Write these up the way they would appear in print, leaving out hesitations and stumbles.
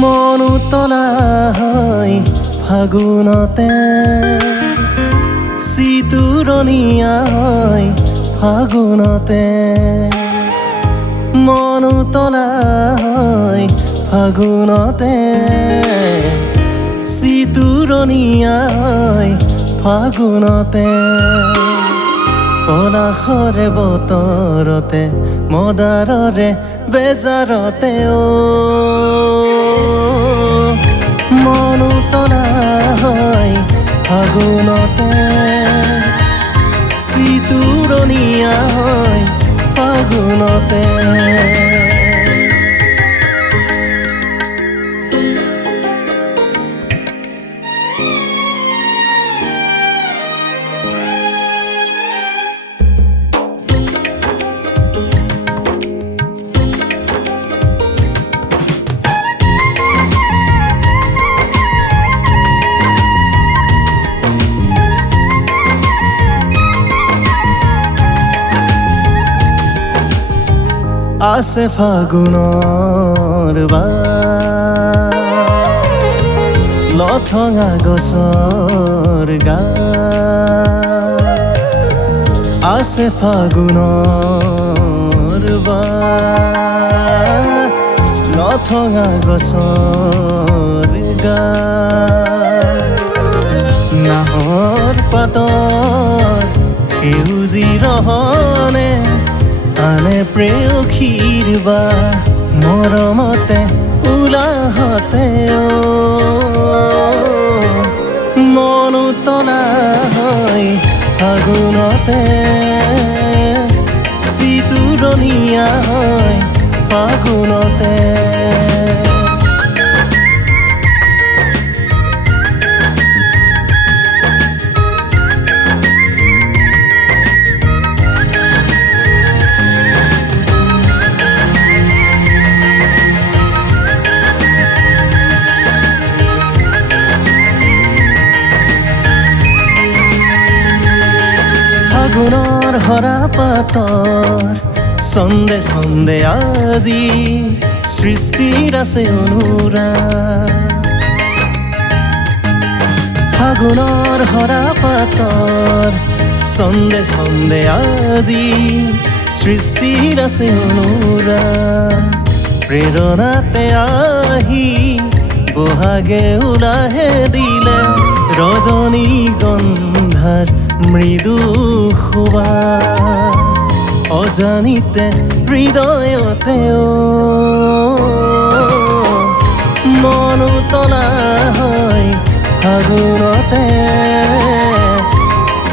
মন উতলা হয় ফাগুনতে, চিতুৰণীয়া হয় ফাগুনতে। মন উতলা হয় ফাগুনতে, চিতুৰণীয়া হয় ফাগুনতে। পলাশৰে বতৰতে, মদাৰৰে বেজাৰতে মন উতলা হয় ফাগুনতে, চিতুৰণীয়া হয় ফাগুনতে। আছে ফাগুনৰ বাট, লঠঙা গছৰ গাত। আছে ফাগুনৰ বাট, লঠঙা গছৰ গাত। নাহৰ পাতৰ সেউজী ৰহনে আনে প্ৰেয়সীৰ বা মৰমতে উলাহতে মন উতলা হয় ফাগুনতে, চিতুৰণীয়া হয় ফাগুনতে। ফাগুনৰ হৰা পাতৰ ছন্দে ছন্দে আজি সৃষ্টিৰ আছে অনুৰাগ। ফাগুনৰ হৰা পাতৰ ছন্দে ছন্দে আজি সৃষ্টিৰ আছে অনুৰাগ। প্ৰেৰণাতে আহি বহাগে উলাহে দিলে ৰজনীগন্ধাৰ মৃদু সুবাস। অজানিতে হৃদয়তে মন উতলা হয় ফাগুনতে,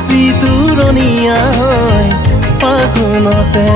চিতুৰণীয়া হয় ফাগুনতে।